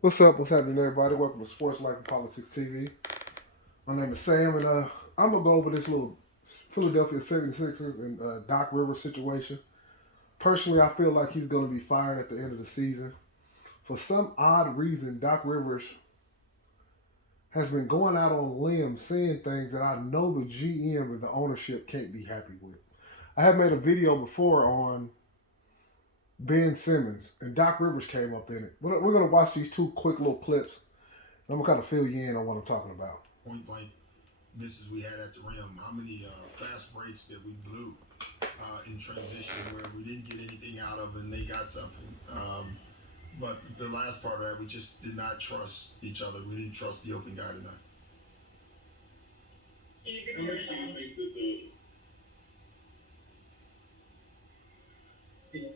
What's up? What's happening, everybody? Welcome to Sports Life and Politics TV. My name is Sam, and I'm going to go over this little Philadelphia 76ers and Doc Rivers situation. Personally, I feel like he's going to be fired at the end of the season. For some odd reason, Doc Rivers has been going out on limbs saying things that I know the GM and the ownership can't be happy with. I have made a video before on Ben Simmons, and Doc Rivers came up in it. We're going to watch these two quick little clips. I'm going to kind of fill you in on what I'm talking about. Point blank misses we had at the rim, how many fast breaks that we blew in transition where we didn't get anything out of and they got something. But the last part of that, we just did not trust each other. We didn't trust the open guy tonight. How much do you think that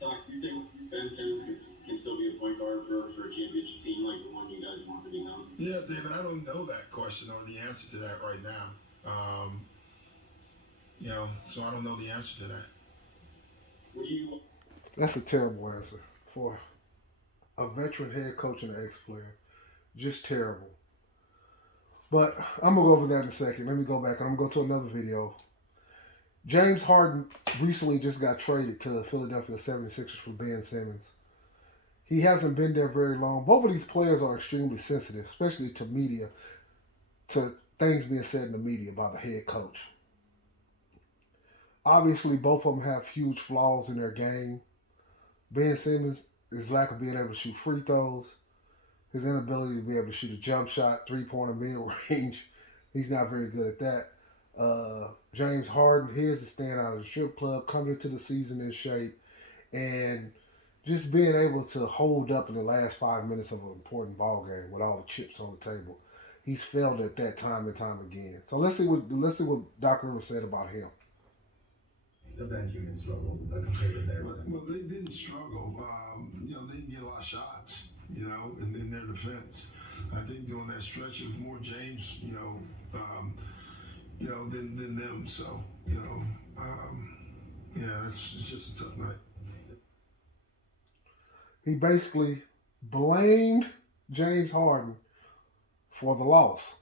Doc, do you think Ben Simmons can still be a point guard for a championship team like the one you guys want to become? Yeah, David, I don't know that question or the answer to that right now. So I don't know the answer to that. What do you? That's a terrible answer for a veteran head coach and an ex player. Just terrible. But I'm going to go over that in a second. Let me go back and I'm going to go to another video. James Harden recently just got traded to the Philadelphia 76ers for Ben Simmons. He hasn't been there very long. Both of these players are extremely sensitive, especially to media, to things being said in the media by the head coach. Obviously, both of them have huge flaws in their game. Ben Simmons, his lack of being able to shoot free throws, his inability to be able to shoot a jump shot, three-pointer, mid-range, he's not very good at that. James Harden, his is staying out of the strip club, coming into the season in shape, and just being able to hold up in the last 5 minutes of an important ball game with all the chips on the table. He's failed at that time and time again. So let's see what Doc Rivers said about him. The Benjamin struggled compared to their. Well, they didn't struggle. They didn't get a lot of shots. In their defense, I think during that stretch it was more James, than them. So, it's just a tough night. He basically blamed James Harden for the loss,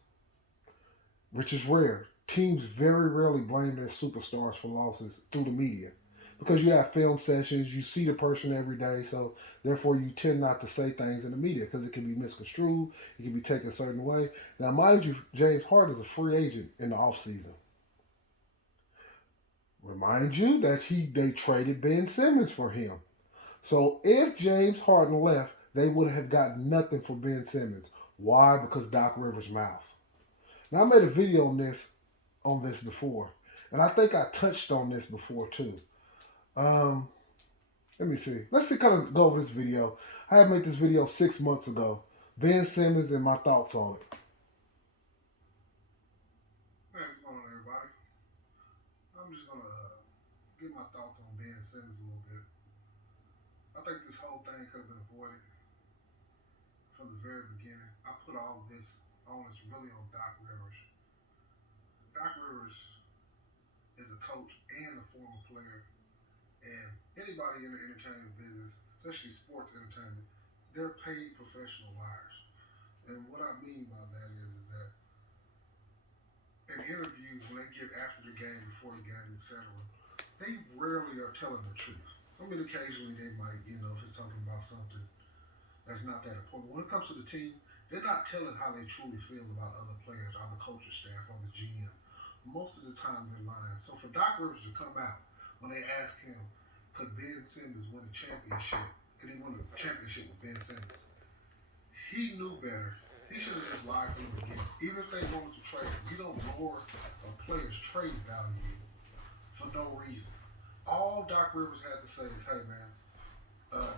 which is rare. Teams very rarely blame their superstars for losses through the media because you have film sessions, you see the person every day, so therefore you tend not to say things in the media because it can be misconstrued, it can be taken a certain way. Now, mind you, James Harden is a free agent in the offseason. Remind you that they traded Ben Simmons for him. So if James Harden left, they would have gotten nothing for Ben Simmons. Why? Because Doc Rivers' mouth. Now I made a video on this before, and I think I touched on this before too. Um, Let me see. Let's see, kind of go over this video. I had made this video 6 months ago. Ben Simmons and my thoughts on it. Hey, what's going on, everybody? I'm just gonna get my thoughts on Ben Simmons a little bit. I think this whole thing could have been avoided from the very beginning. I put all of this onus really on Doc Rivers. Doc Rivers is a coach and a former player, and anybody in the entertainment business, especially sports entertainment, they're paid professional liars. And what I mean by that is that in interviews, when they give after the game, before the game, etc., they rarely are telling the truth. I mean, occasionally they might, just talking about something that's not that important. When it comes to the team, they're not telling how they truly feel about other players, or the coaching staff, or the GM. Most of the time, they're lying. So for Doc Rivers to come out when they ask him, could Ben Simmons win a championship? Could he win a championship with Ben Simmons? He knew better. He should have just lied from the beginning. Even if they wanted to trade him, you don't lower a player's trade value for no reason. All Doc Rivers had to say is, hey, man,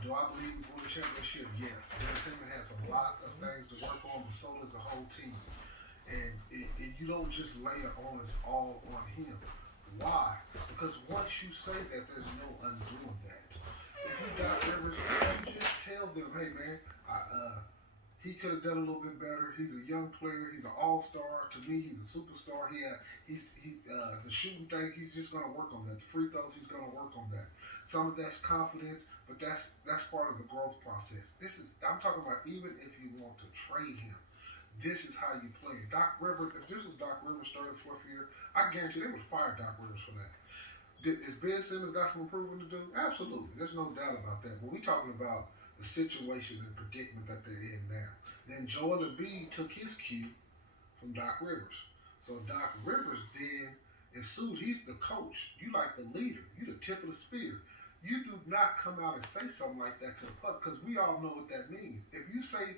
do I believe we won the championship? Yes. Ben Simmons has a lot of things to work on, but so does the whole team. And you don't just lay the onus all on him. Why? Because once you say that, there's no undoing that. If you got Rivers, you just tell them, hey, man, he could have done a little bit better. He's a young player. He's an all-star. To me, he's a superstar. The shooting thing, he's just going to work on that. The free throws, he's going to work on that. Some of that's confidence, but that's part of the growth process. I'm talking about even if you want to trade him. This is how you play. Doc Rivers, if this was Doc Rivers' third or fourth year, I guarantee they would fire Doc Rivers for that. Is Ben Simmons got some improving to do? Absolutely. There's no doubt about that. But we're talking about the situation and predicament that they're in now. Then Joel Embiid took his cue from Doc Rivers. So Doc Rivers then, as soon as he's the coach, you like the leader, you the tip of the spear. You do not come out and say something like that to the public because we all know what that means. If you say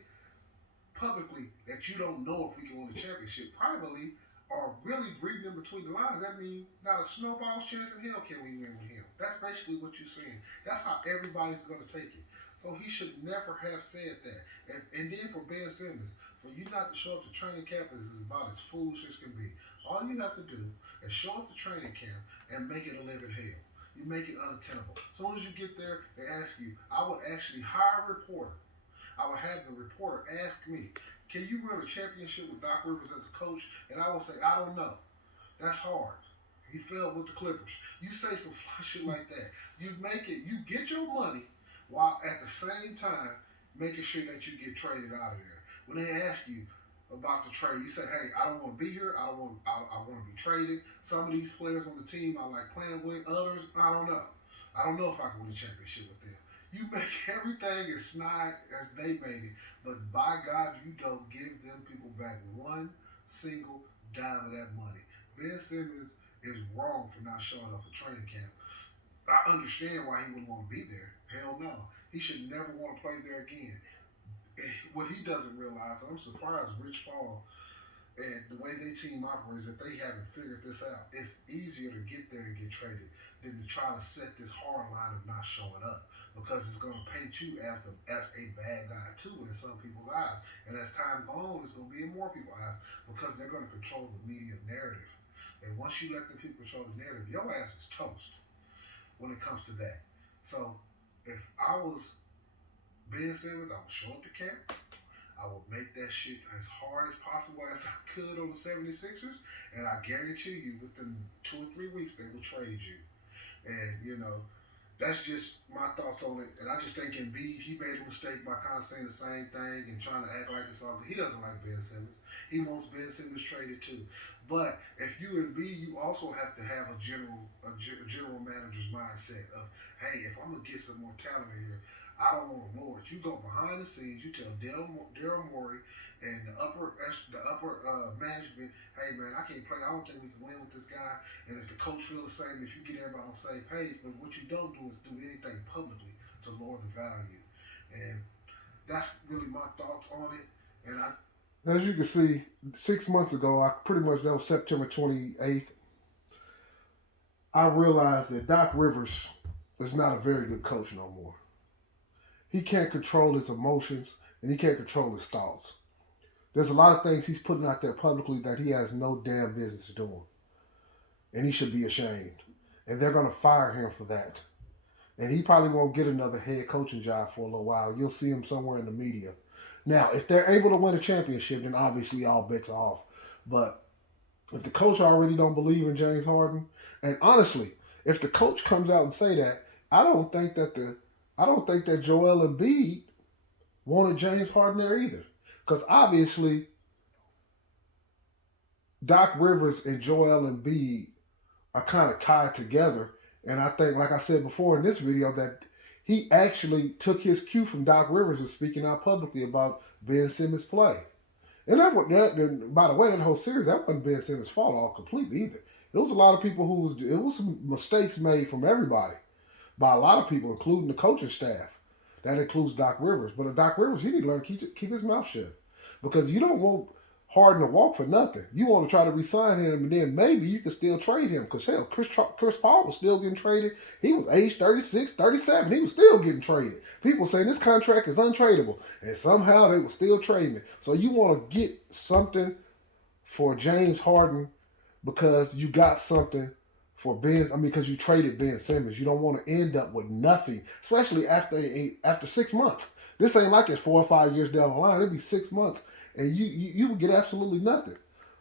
publicly that you don't know if we can win a championship, privately or really reading in between the lines, that means not a snowball's chance in hell can we win with him. That's basically what you're saying. That's how everybody's going to take it. So he should never have said that. And then for Ben Simmons, for you not to show up to training camp is about as foolish as can be. All you have to do is show up to training camp and make it a living hell. You make it unattainable. As soon as you get there, they ask you, I would actually hire a reporter. I would have the reporter ask me, can you win a championship with Doc Rivers as a coach? And I will say, I don't know. That's hard. He failed with the Clippers. You say some fly shit like that. You get your money while at the same time making sure that you get traded out of there. When they ask you about the trade, you say, hey, I don't want to be here. I want to be traded. Some of these players on the team I like playing with. Others, I don't know. I don't know if I can win a championship with them. You make everything as snide as they made it, but by God, you don't give them people back one single dime of that money. Ben Simmons is wrong for not showing up for training camp. I understand why he wouldn't want to be there. Hell no. He should never want to play there again. What he doesn't realize, I'm surprised Rich Paul and the way their team operates, if they haven't figured this out, it's easier to get there and get traded than to try to set this hard line of not showing up. Because it's going to paint you as a bad guy too in some people's eyes. And as time goes on, it's going to be in more people's eyes because they're going to control the media narrative. And once you let the people control the narrative, your ass is toast when it comes to that. So if I was Ben Simmons, I would show up to camp. I would make that shit as hard as possible as I could on the 76ers. And I guarantee you within 2 or 3 weeks, they will trade you. And, that's just my thoughts on it. And I just think Embiid, he made a mistake by kind of saying the same thing and trying to act like it's all. He doesn't like Ben Simmons. He wants Ben Simmons traded too. But if you Embiid, you also have to have a general manager's mindset of, hey, if I'm going to get some more talent in here, I don't want to lower it. You go behind the scenes, you tell Daryl Morey and the upper management, hey man, I can't play. I don't think we can win with this guy. And if the coach feels the same, if you get everybody on the same page, but what you don't do is do anything publicly to lower the value. And that's really my thoughts on it. And as you can see, 6 months ago, that was September 28th, I realized that Doc Rivers is not a very good coach no more. He can't control his emotions and he can't control his thoughts. There's a lot of things he's putting out there publicly that he has no damn business doing. And he should be ashamed. And they're going to fire him for that. And he probably won't get another head coaching job for a little while. You'll see him somewhere in the media. Now, if they're able to win a championship, then obviously all bets are off. But if the coach already don't believe in James Harden, and honestly, if the coach comes out and say that, I don't think that Joel Embiid wanted James Harden there either. Because obviously, Doc Rivers and Joel Embiid are kind of tied together. And I think, like I said before in this video, that he actually took his cue from Doc Rivers and speaking out publicly about Ben Simmons' play. And by the way, that whole series, that wasn't Ben Simmons' fault all completely either. There was a lot of people it was some mistakes made from everybody, by a lot of people, including the coaching staff. That includes Doc Rivers. But Doc Rivers, he need to learn to keep his mouth shut. Because you don't want Harden to walk for nothing. You want to try to re-sign him, and then maybe you can still trade him. Because hell, Chris Paul was still getting traded. He was age 36, 37. He was still getting traded. People saying this contract is untradeable. And somehow they were still trading it. So you want to get something for James Harden because you got something for because you traded Ben Simmons. You don't want to end up with nothing, especially after 6 months. This ain't like it's 4 or 5 years down the line. It'd be 6 months, and you would get absolutely nothing.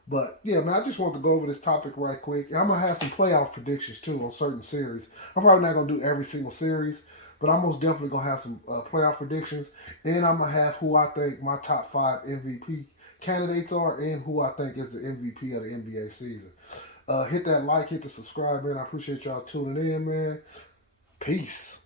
But yeah, man, I just want to go over this topic right quick. And I'm gonna have some playoff predictions too on certain series. I'm probably not gonna do every single series, but I'm most definitely gonna have some playoff predictions, and I'm gonna have who I think my top 5 MVP candidates are, and who I think is the MVP of the NBA season. Hit that like, hit the subscribe, man. I appreciate y'all tuning in, man. Peace.